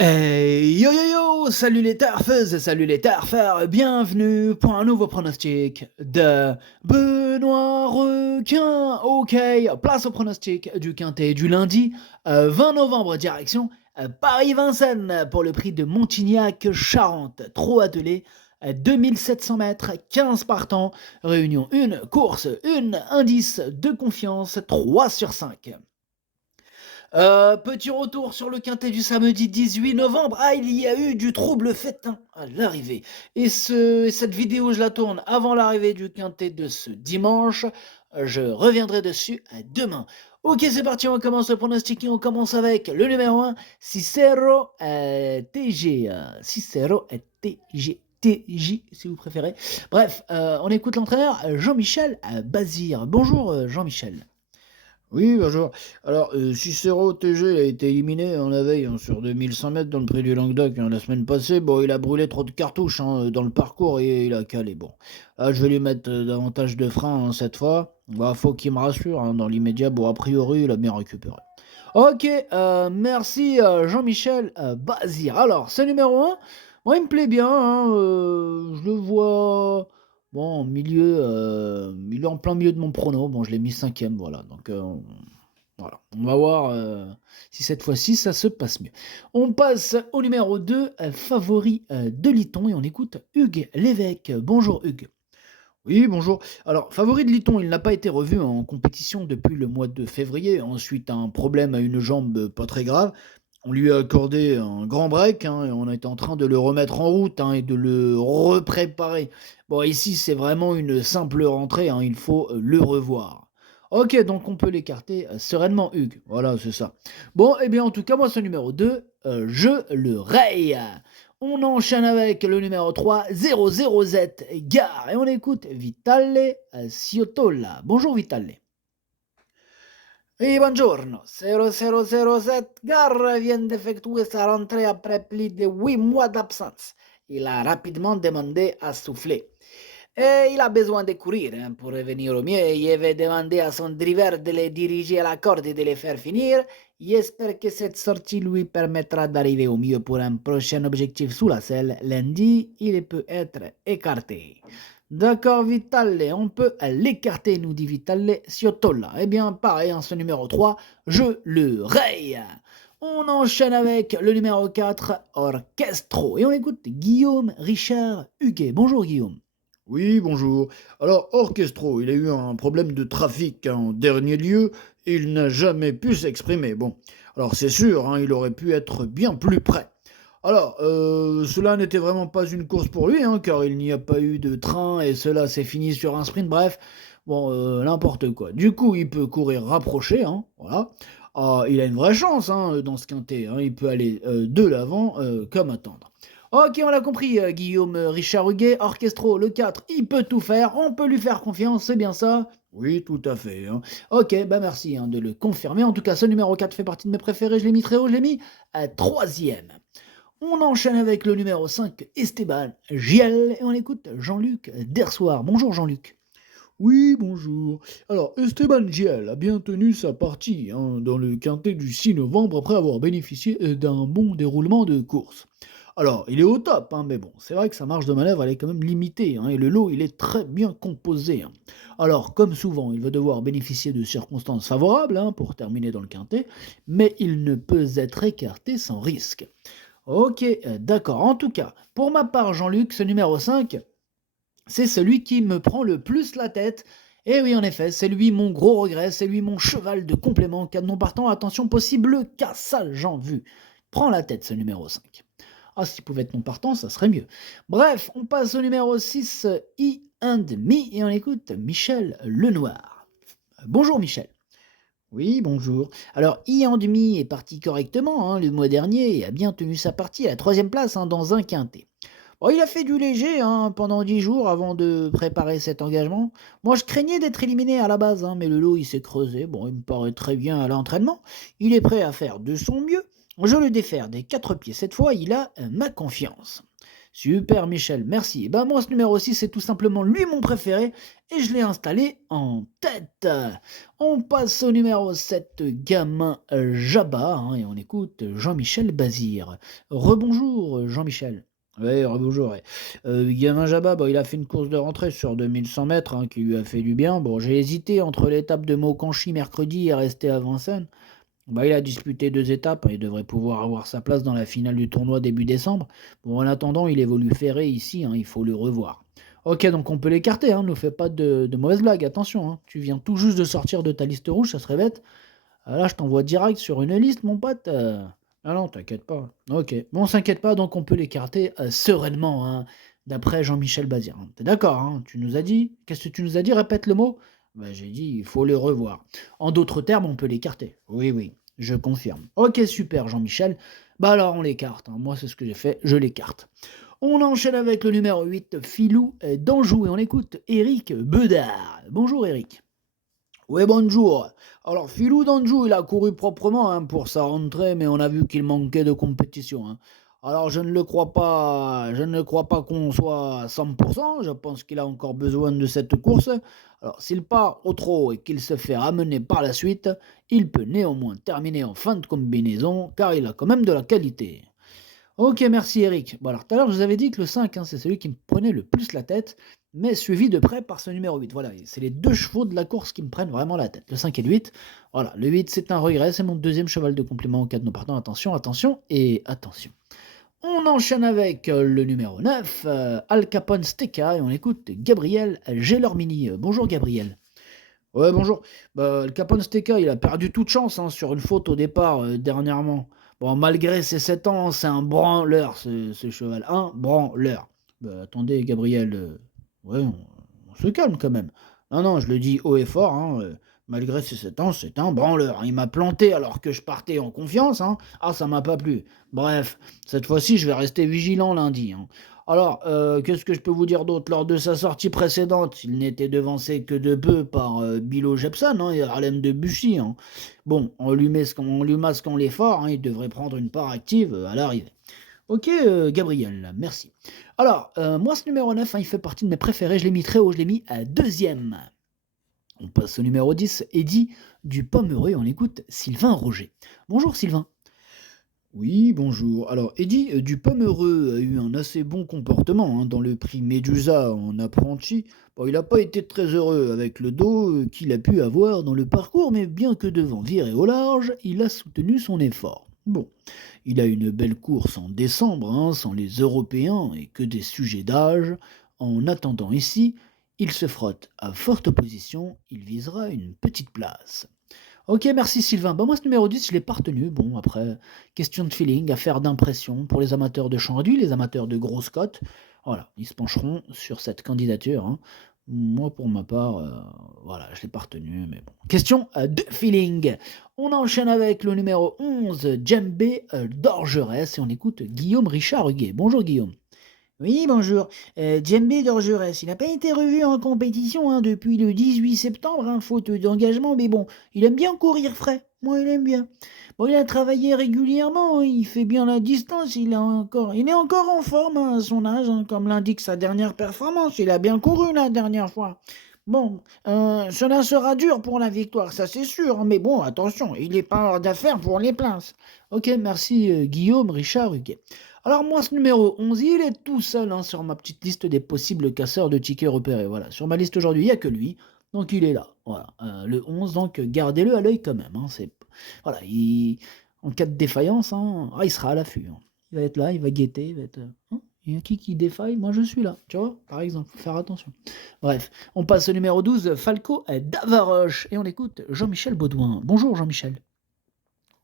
Yo yo yo, salut les tarfeuses, salut les tarfeurs, bienvenue pour un nouveau pronostic de Benoît Requin. Ok, place au pronostic du quintet du lundi 20 novembre, direction Paris-Vincennes pour le prix de Montignac-Charente. Trop attelé, 2700 mètres, 15 partants, réunion 1, course 1, indice de confiance 3 sur 5. Petit retour sur le quintet du samedi 18 novembre. Ah, il y a eu du trouble fêtin à l'arrivée. Et cette vidéo, je la tourne avant l'arrivée du quintet de ce dimanche. Je reviendrai dessus demain. Ok, c'est parti, on commence le pronostic et on commence avec le numéro 1, Cicero TG. Cicero TG. TJ, si vous préférez. Bref, on écoute l'entraîneur Jean-Michel Bazir. Bonjour Jean-Michel. Oui, bonjour. Alors, Cicero TG il a été éliminé la veille sur 2100 mètres dans le prix du Languedoc la semaine passée. Bon, il a brûlé trop de cartouches dans le parcours et il a calé. Bon, là, je vais lui mettre davantage de frein cette fois. Bah, faut qu'il me rassure dans l'immédiat. Bon, a priori, il a bien récupéré. Ok, merci Jean-Michel Bazir. Alors, ce numéro 1, moi il me plaît bien, je le vois bon, il est en plein milieu de mon prono. Bon, je l'ai mis cinquième, voilà. Donc, voilà. On va voir si cette fois-ci ça se passe mieux. On passe au numéro 2, favori de Liton, et on écoute Hugues Lévesque. Bonjour Hugues. Oui, bonjour. Alors, favori de Liton, il n'a pas été revu en compétition depuis le mois de février. Ensuite, un problème à une jambe pas très grave. On lui a accordé un grand break et on est en train de le remettre en route et de le repréparer. Bon, ici, c'est vraiment une simple rentrée, il faut le revoir. Ok, donc on peut l'écarter sereinement, Hugues. Voilà, c'est ça. Bon, eh bien, en tout cas, moi, ce numéro 2, je le raye. On enchaîne avec le numéro 3, 00Z Gare. Et on écoute Vitale Ciotola. Bonjour, Vitale. Oui, buongiorno. 0007 Gare vient d'effectuer sa rentrée après plus de 8 mois d'absence. Il a rapidement demandé à souffler. Et il a besoin de courir pour revenir au mieux. Il avait demandé à son driver de les diriger à la corde et de les faire finir. J'espère que cette sortie lui permettra d'arriver au mieux pour un prochain objectif sous la selle. Lundi, il peut être écarté. D'accord, Vitale, on peut l'écarter, nous dit Vitale Ciotola. Eh bien, pareil, ce numéro 3, je le raye. On enchaîne avec le numéro 4, Orchestro. Et on écoute Guillaume Richard Huguet. Bonjour Guillaume. Oui, bonjour. Alors, Orchestro, il a eu un problème de trafic en dernier lieu et il n'a jamais pu s'exprimer. Bon, alors c'est sûr, il aurait pu être bien plus près. Alors, cela n'était vraiment pas une course pour lui, car il n'y a pas eu de train et cela s'est fini sur un sprint. Bref, bon, n'importe quoi. Du coup, il peut courir rapproché, voilà. Ah, il a une vraie chance dans ce quintet. Il peut aller de l'avant comme attendre. Ok, on l'a compris, Guillaume Richard Huguet, Orchestro, le 4, il peut tout faire, on peut lui faire confiance, c'est bien ça? Oui, tout à fait. Ok, bah merci de le confirmer. En tout cas, ce numéro 4 fait partie de mes préférés, je l'ai mis très haut, je l'ai mis à troisième. On enchaîne avec le numéro 5, Esteban Giel, et on écoute Jean-Luc Dersoir. Bonjour Jean-Luc. Oui, bonjour. Alors, Esteban Giel a bien tenu sa partie dans le quintet du 6 novembre après avoir bénéficié d'un bon déroulement de course. Alors, il est au top, mais bon, c'est vrai que sa marge de manœuvre, elle est quand même limitée, et le lot, il est très bien composé. Alors, comme souvent, il va devoir bénéficier de circonstances favorables pour terminer dans le quintet, mais il ne peut être écarté sans risque. Ok, d'accord. En tout cas, pour ma part, Jean-Luc, ce numéro 5, c'est celui qui me prend le plus la tête. Et oui, en effet, c'est lui mon gros regret, c'est lui mon cheval de complément, cadenon partant, attention, possible cassage en vue. Prends la tête, ce numéro 5. Ah, s'il pouvait être non partant, ça serait mieux. Bref, on passe au numéro 6, I and Me, et on écoute Michel Lenoir. Bonjour Michel. Oui, bonjour. Alors, Ian Demi est parti correctement le mois dernier et a bien tenu sa partie à la troisième place dans un quintet. Bon, il a fait du léger pendant 10 jours avant de préparer cet engagement. Moi, je craignais d'être éliminé à la base, mais le lot il s'est creusé. Bon, il me paraît très bien à l'entraînement. Il est prêt à faire de son mieux. Je le défère des 4 pieds. Cette fois, il a ma confiance. Super Michel, merci. Et ben moi ce numéro 6 c'est tout simplement lui mon préféré et je l'ai installé en tête. On passe au numéro 7, gamin Jabba, hein, et on écoute Jean-Michel Bazir. Rebonjour Jean-Michel. Ouais, rebonjour. Ouais. Gamin Jabba, bon, il a fait une course de rentrée sur 2100 mètres hein, qui lui a fait du bien. Bon, j'ai hésité entre l'étape de Maucanchi mercredi et rester à Vincennes. Bah, il a disputé 2 étapes, hein, il devrait pouvoir avoir sa place dans la finale du tournoi début décembre. Bon, en attendant, il évolue ferré ici, hein, il faut le revoir. Ok, donc on peut l'écarter, hein, ne fais pas de mauvaises blagues, attention, hein, tu viens tout juste de sortir de ta liste rouge, ça serait bête. Ah, là, je t'envoie direct sur une liste, mon pote. Ah non, t'inquiète pas. Ok, bon, on s'inquiète pas, donc on peut l'écarter sereinement, hein, d'après Jean-Michel Bazir. Hein. T'es d'accord, hein, tu nous as dit. Qu'est-ce que tu nous as dit? Répète le mot. Bah, j'ai dit, il faut le revoir. En d'autres termes, on peut l'écarter. Oui, oui. Je confirme. Ok, super, Jean-Michel. Bah alors, on l'écarte. Hein. Moi, c'est ce que j'ai fait, je l'écarte. On enchaîne avec le numéro 8, Filou d'Anjou, et on écoute Eric Bedard. Bonjour, Eric. Oui, bonjour. Alors, Filou d'Anjou, il a couru proprement hein, pour sa rentrée, mais on a vu qu'il manquait de compétition. Hein. Alors, je ne crois pas qu'on soit à 100%. Je pense qu'il a encore besoin de cette course. Alors, s'il part au trot et qu'il se fait ramener par la suite, il peut néanmoins terminer en fin de combinaison, car il a quand même de la qualité. Ok, merci Eric. Bon, alors tout à l'heure, je vous avais dit que le 5, hein, c'est celui qui me prenait le plus la tête, mais suivi de près par ce numéro 8. Voilà, c'est les deux chevaux de la course qui me prennent vraiment la tête, le 5 et le 8. Voilà, le 8, c'est un regret, c'est mon deuxième cheval de complément au cas de nos partants. Attention, attention et attention. On enchaîne avec le numéro 9, Al Capone Stecca, et on écoute Gabriel Gelormini. Bonjour Gabriel. Ouais, bonjour. Bah, le Capone Stecca, il a perdu toute chance hein, sur une faute au départ dernièrement. Bon, malgré ses 7 ans, c'est un branleur, ce cheval. Un branleur. Bah, attendez, Gabriel. Ouais, on se calme quand même. Non, non, je le dis haut et fort. Hein, malgré ses 7 ans, c'est un branleur. Il m'a planté alors que je partais en confiance. Hein. Ah, ça m'a pas plu. Bref, cette fois-ci, je vais rester vigilant lundi. Hein. Alors, qu'est-ce que je peux vous dire d'autre? Lors de sa sortie précédente, il n'était devancé que de peu par Bilo Jepson hein, et Harlem de Bussy. Hein. Bon, en lui masquant l'effort, hein, il devrait prendre une part active à l'arrivée. Ok, Gabriel, merci. Alors, moi, ce numéro 9, hein, il fait partie de mes préférés. Je l'ai mis très haut, je l'ai mis à deuxième. On passe au numéro 10, Eddie du Pomereux. On écoute Sylvain Roger. Bonjour Sylvain. Oui, bonjour. Alors, Eddie du Pomereux a eu un assez bon comportement hein, dans le prix Médusa en apprenti. Bon, il n'a pas été très heureux avec le dos qu'il a pu avoir dans le parcours, mais bien que devant viré au large, il a soutenu son effort. Bon, il a une belle course en décembre, hein, sans les Européens et que des sujets d'âge. En attendant ici, il se frotte à forte opposition, il visera une petite place. Ok, merci Sylvain. Bah, moi, ce numéro 10, je l'ai pas retenu. Bon, après, question de feeling, affaire d'impression pour les amateurs de champ réduit, les amateurs de grosses cotes. Voilà, ils se pencheront sur cette candidature. Hein. Moi, pour ma part, voilà, je l'ai pas retenu, mais bon. Question de feeling. On enchaîne avec le numéro 11, Djembe d'Orgerès, et on écoute Guillaume Richard Huguet. Bonjour Guillaume. Oui, bonjour. Djembe d'Orgerès, il n'a pas été revu en compétition hein, depuis le 18 septembre, hein, faute d'engagement, mais bon, il aime bien courir frais. Moi, il aime bien. Bon, il a travaillé régulièrement, hein, il fait bien la distance, il est encore en forme hein, à son âge, hein, comme l'indique sa dernière performance. Il a bien couru la dernière fois. Bon, cela sera dur pour la victoire, ça c'est sûr, mais bon, attention, il n'est pas hors d'affaire pour les places. Ok, merci Guillaume Richard Huguet. Alors moi, ce numéro 11, il est tout seul hein, sur ma petite liste des possibles casseurs de tickets repérés. Voilà, sur ma liste aujourd'hui, il n'y a que lui, donc il est là. Voilà, le 11, donc gardez-le à l'œil quand même. Hein, voilà, en cas de défaillance, hein, il sera à l'affût. Hein. Il va être là, il va guetter, il va être... hein, il y a qui défaille? Moi, je suis là, tu vois, par exemple, faut faire attention. Bref, on passe au numéro 12, Falco d'Avaroche, et on écoute Jean-Michel Baudouin. Bonjour Jean-Michel.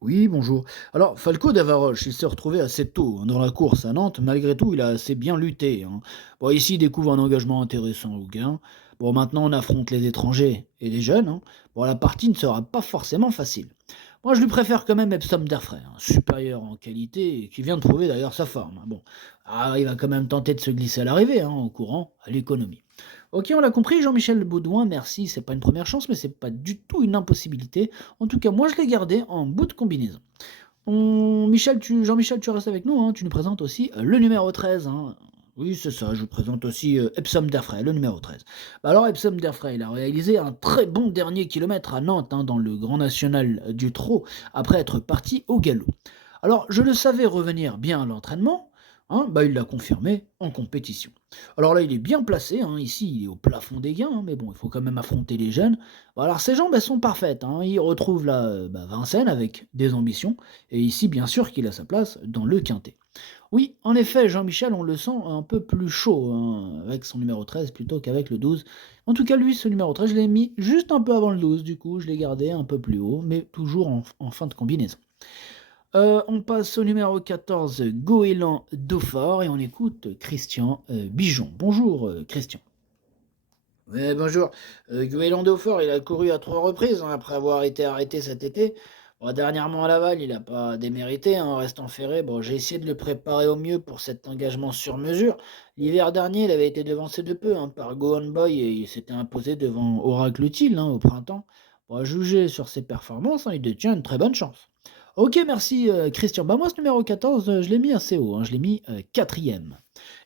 Oui, bonjour. Alors, Falco d'Avaroche, il s'est retrouvé assez tôt hein, dans la course à Nantes. Malgré tout, il a assez bien lutté. Hein. Bon, ici, il découvre un engagement intéressant au gain. Bon, maintenant, on affronte les étrangers et les jeunes. Hein. Bon, la partie ne sera pas forcément facile. Moi, je lui préfère quand même Epsom Derfray, hein, supérieur en qualité, et qui vient de trouver d'ailleurs sa forme. Hein. Bon, il va quand même tenter de se glisser à l'arrivée, hein, en courant à l'économie. Ok, on l'a compris, Jean-Michel Baudouin, merci, c'est pas une première chance, mais c'est pas du tout une impossibilité. En tout cas, moi, je l'ai gardé en bout de combinaison. Jean-Michel, tu restes avec nous, hein, tu nous présentes aussi le numéro 13, hein, Oui, c'est ça, je vous présente aussi Epsom Derfray, le numéro 13. Bah alors, Epsom Derfray, il a réalisé un très bon dernier kilomètre à Nantes, hein, dans le Grand National du Trot, après être parti au galop. Alors, je le savais revenir bien à l'entraînement, hein, bah, il l'a confirmé en compétition. Alors là, il est bien placé, hein, ici, il est au plafond des gains, hein, mais bon, il faut quand même affronter les jeunes. Bah, alors, ses jambes, elles sont parfaites, hein, il retrouve là Vincennes avec des ambitions, et ici, bien sûr, qu'il a sa place dans le quintet. Oui, en effet, Jean-Michel, on le sent un peu plus chaud, hein, avec son numéro 13 plutôt qu'avec le 12. En tout cas, lui, ce numéro 13, je l'ai mis juste un peu avant le 12, du coup, je l'ai gardé un peu plus haut, mais toujours en fin de combinaison. On passe au numéro 14, Goéland Daupfort, et on écoute Christian Bijon. Bonjour, Christian. Oui, bonjour. Goéland Daupfort, il a couru à 3 reprises, hein, après avoir été arrêté cet été. Bon, dernièrement à Laval, il n'a pas démérité, hein, en restant ferré. Bon, j'ai essayé de le préparer au mieux pour cet engagement sur mesure. L'hiver dernier, il avait été devancé de peu, hein, par Go On Boy et il s'était imposé devant Oracle Utile, hein, au printemps. Bon, à juger sur ses performances, hein, il détient une très bonne chance. Ok, merci, Christian. Bah, moi, ce numéro 14, je l'ai mis assez haut, hein, je l'ai mis quatrième.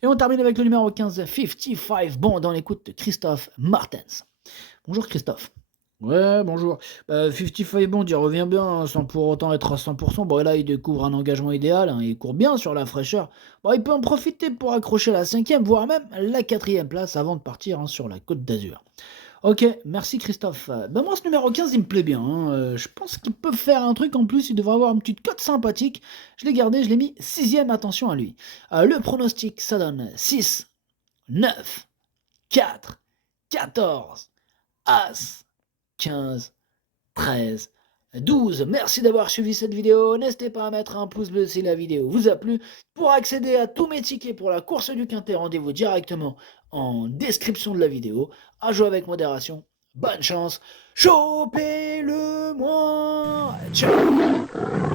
Et on termine avec le numéro 15, 55 Bond, dans l'écoute de Christophe Martens. Bonjour, Christophe. Ouais, bonjour. 55 Bond, il revient bien, hein, sans pour autant être à 100%. Bon, et là, il découvre un engagement idéal, hein, il court bien sur la fraîcheur. Bon, il peut en profiter pour accrocher la cinquième, voire même la quatrième place avant de partir, hein, sur la Côte d'Azur. Ok, merci Christophe. Ben moi, ce numéro 15, il me plaît bien, hein. Je pense qu'il peut faire un truc en plus, il devrait avoir une petite cote sympathique. Je l'ai gardé, je l'ai mis sixième, attention à lui. Le pronostic, ça donne 6, 9, 4, 14, As, 15, 13, 12. Merci d'avoir suivi cette vidéo. N'hésitez pas à mettre un pouce bleu si la vidéo vous a plu. Pour accéder à tous mes tickets pour la course du Quintet, rendez-vous directement en description de la vidéo. À jouer avec modération. Bonne chance. Chopez-le moi. Ciao.